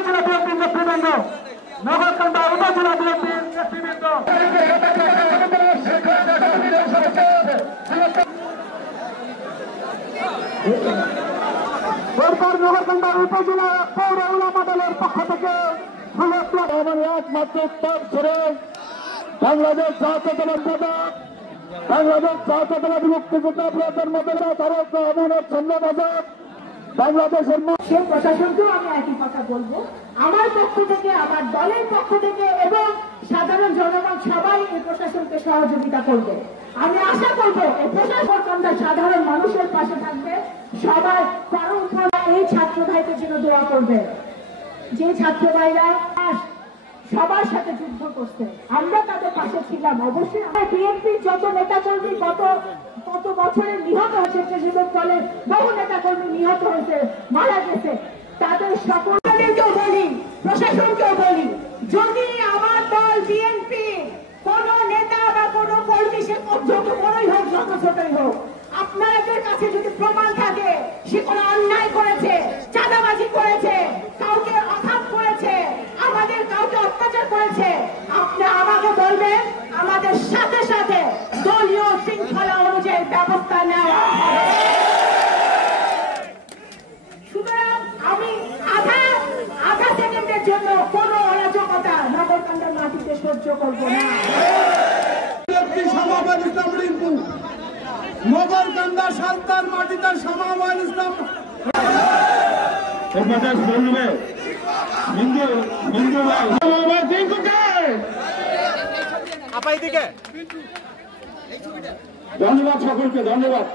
উপজেলা বিএনপির নেতৃবৃন্দ, নগরকান্দা উপজেলা বিএনপির নেতৃবৃন্দ, এরপর নগরকান্দা উপজেলা পৌর উলামা দলের পক্ষ থেকে একমাত্র উত্তর ছেড়ে বাংলাদেশ জাতীয়তাবাদী পতাকা, বাংলাদেশ জাতীয়তাবাদী মুক্তিযোদ্ধা প্রজন্মের তারেক রহমানের ধন্যবাদ। বাংলাদেশের প্রশাসনকেও আমি একই কথা বলবো, আমার পক্ষ থেকে, আমার দলের পক্ষ থেকে এবং সাধারণ জনগণ সবাই এই প্রশাসনকে সহযোগিতা করবে। আমি আশা করবো এই প্রশাসন সাধারণ মানুষের পাশে থাকবে, সবাই এই ছাত্র ভাইদের জন্য দোয়া করবে, যে ছাত্র ভাইরা সবার সাথে যুদ্ধ করছে, আমরা তাদের পাশে ছিলাম। অবশ্যই বিএনপির যত নেতা কর্মী কত বছরে নিহত হয়েছে, সেসব দলে বহু নেতা কর্মী নিহত হয়েছে, মারা গেছে, তাদের সকলকেও বলি, প্রশাসনকেও বলি, যদি আমার দল বিএনপি কোন নেতা বা কোন কর্মী, সে যত বড়ই হোক, যত ছোটই হোক, আপনাদের কাছে যদি প্রমাণ থাকে সে কোনো অন্যায় করেছে, চাঁদাবাজি করেছে, কাউকে আঘাত করেছে, আমাদের কাউকে অত্যাচার করেছে, আপনি আমাকে বলবেন, আমাদের সাথে সাথে দলীয় শৃঙ্খলা অনুযায়ী ব্যবস্থা নেওয়া হবে। সুতরাং আমি আধা সেকেন্ডের জন্য কোনো অরাজকতা নগরকান্দার মাটিতে সহ্য করবো না। নগরকান্দা সালতার মাটিতে সমাবেশ ইসলাম ধন্যবাদ সকলকে, ধন্যবাদ।